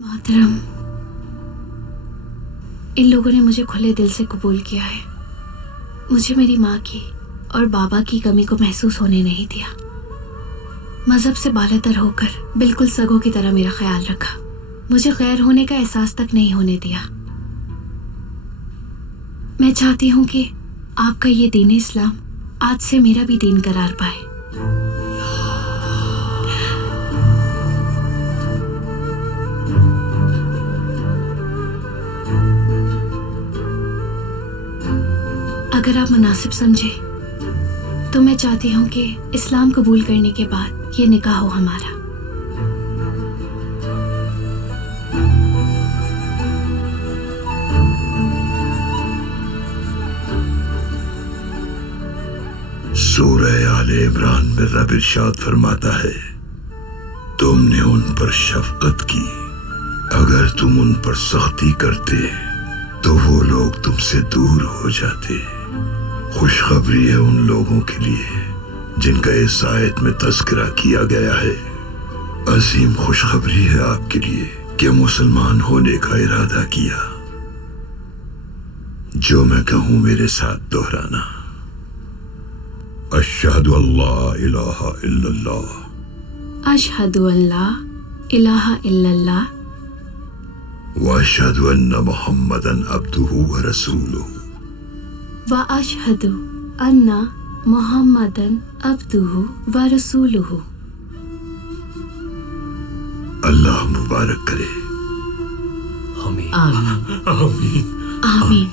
मोहतरम, इन लोगों ने मुझे खुले दिल से कबूल किया है। मुझे मेरी माँ की और बाबा की कमी को महसूस होने नहीं दिया। मजहब से बालातर होकर बिल्कुल सगों की तरह मेरा ख्याल रखा। मुझे गैर होने का एहसास तक नहीं होने दिया। मैं चाहती हूँ कि आपका ये दीन इस्लाम आज से मेरा भी दीन करार पाए। अगर आप मुनासिब समझे तो मैं चाहती हूँ कि इस्लाम कबूल करने के बाद ये निकाह हो हमारा। सूरह आले इमरान में रब इरशाद फरमाता है, तुमने उन पर शफकत की, अगर तुम उन पर सख्ती करते तो वो लोग तुमसे दूर हो जाते। खुशखबरी है उन लोगों के लिए जिनका इस आयत में तज़किरा किया गया है। अजीम खुशखबरी है आपके लिए कि मुसलमान होने का इरादा किया। जो मैं कहूँ मेरे साथ दोहराना। अशहदु अल्ला इलाहा इल्लल्लाह, अशहदु अल्ला इलाहा इल्लल्लाह व अशहदु अन्ना मुहम्मदन अब्दुहु व रसूलुहु, व अशहदु अन्ना मुहम्मदन अब्दुहु व रसूलुहु। अल्लाह मुबारक करे। आमीन। आमीन। आमीन।